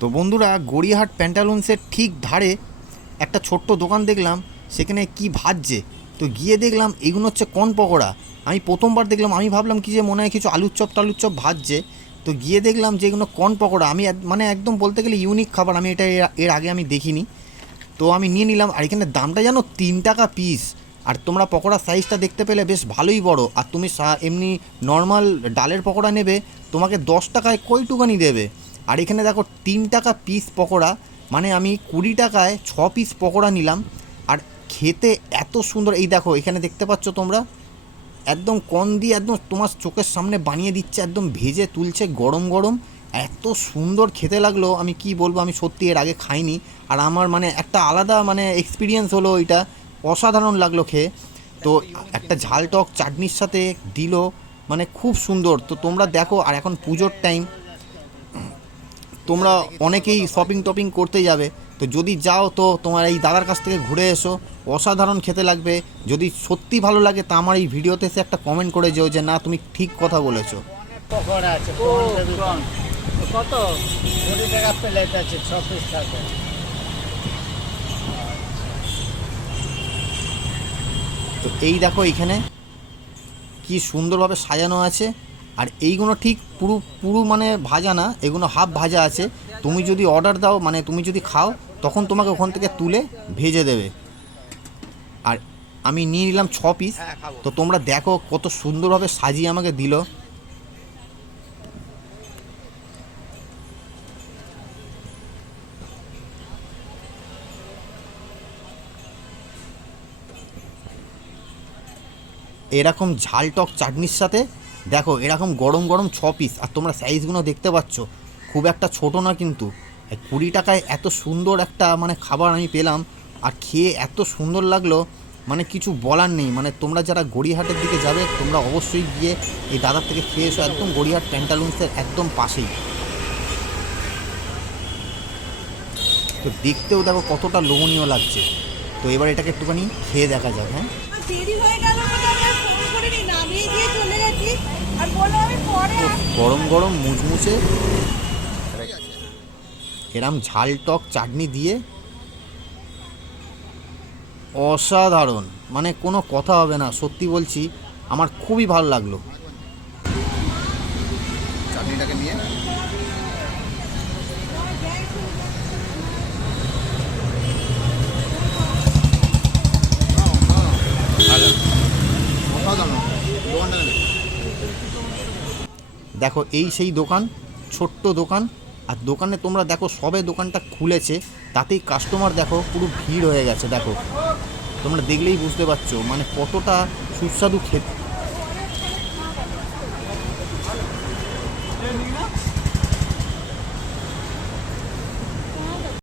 তো বন্ধুরা, গড়িয়াহাট প্যান্টালুন্সের ঠিক ধারে একটা ছোট্ট দোকান দেখলাম, সেখানে কি ভাজছে। তো গিয়ে দেখলাম, এগুলো হচ্ছে কন পকোড়া। আমি প্রথমবার দেখলাম, আমি ভাবলাম কি যে মনে হয় কিছু আলুর চপ টালুর চপ ভাজছে। তো গিয়ে দেখলাম যে এগুলো কন পকোড়া। আমি মানে একদম বলতে গেলে ইউনিক খাবার, আমি এটা এর- আগে আমি দেখিনি। তো আমি নিয়ে নিলাম, আর এখানে দামটা জানো, তিন টাকা পিস আর তোমরা পকোড়ার সাইজটা দেখতে পেলে বেশ ভালোই বড়। আর তুমি এমনি নর্মাল ডালের পকোড়া নেবে, তোমাকে দশ টাকায় কইটুকানি দেবে। আর এখানে দেখো তিন টাকা পিস পকোড়া মানে আমি কুড়ি টাকায় ছ পিস পকোড়া নিলাম। আর খেতে এত সুন্দর, এই দেখো, এখানে দেখতে পাচ্ছ তোমরা, একদম কন দিয়ে একদম তোমার চোখের সামনে বানিয়ে দিচ্ছে, একদম ভেজে তুলছে গরম গরম। এত সুন্দর খেতে লাগল, আমি কি বলব, আমি সত্যি এর আগে খাইনি। আর আমার মানে একটা আলাদা মানে এক্সপিরিয়েন্স হলো এটা অসাধারণ লাগল খেয়ে। তো একটা ঝাল টক চাটনির সাথে দিল মানে খুব সুন্দর। তো তোমরা দেখো, আর এখন পুজোর টাইম তোমরা অনেকেই শপিং টপিং করতে যাবে। তো যদি যাও তো তোমার এই দাদার কাছ থেকে ঘুরে এসো। অসাধারণ খেতে লাগবে। যদি সত্যি ভালো লাগে তা আমার এই ভিডিওতে এসে একটা কমেন্ট করে যেও যে, না, তুমি ঠিক কথা বলেছ। আছে তো এই দেখো এইখানে কি সুন্দরভাবে সাজানো আছে। আর এইগুলো ঠিক পুরো পুরো মানে ভাজা না এগুলো হাফ ভাজা আছে। তুমি যদি অর্ডার দাও মানে তুমি যদি খাও তখন তোমাকে ওখান থেকে তুলে ভেজে দেবে। আর আমি নিয়ে নিলাম ছ পিস হ্যাঁ তো তোমরা দেখো কত সুন্দরভাবে সাজিয়ে আমাকে দিল। এরকম ঝাল টক চাটনির সাথে দেখো, এরকম গরম গরম ছ পিস আর তোমরা সাইজগুলো দেখতে পাচ্ছ, খুব একটা ছোট না কিন্তু। কুড়ি টাকায় এত সুন্দর একটা মানে খাবার আমি পেলাম, আর খেয়ে এত সুন্দর লাগল মানে কিছু বলার নেই। মানে তোমরা যারা গড়িয়াহাটের দিকে যাবে, তোমরা অবশ্যই গিয়ে এই দাদার থেকে খেয়ে এসো, একদম গড়িয়াহাট প্যান্টালুন্সের একদম পাশেই। তো দেখতেও দেখো কতটা লোভনীয় লাগছে। তো এবার এটাকে একটুখানি খেয়ে দেখা যাক হ্যাঁ? দেরি হয়ে গেল গরম গরম মুচমুচে এরম ঝাল টক চাটনি দিয়ে অসাধারণ। মানে কোনো কথা হবে না সত্যি বলছি আমার খুবই ভালো লাগল। চাটনিটাকে নিয়ে ভালো অসাধারণ দোকানটা নেই দেখো এই সেই দোকান, ছোট্ট দোকান, আর দোকানে তোমরা দেখো সবে দোকানটা খুলেছে, তাতেই কাস্টমার দেখো পুরো ভিড় হয়ে গেছে, দেখো। তোমরা দেখলেই বুঝতে পারছ মানে কতটা সুস্বাদু খেতে।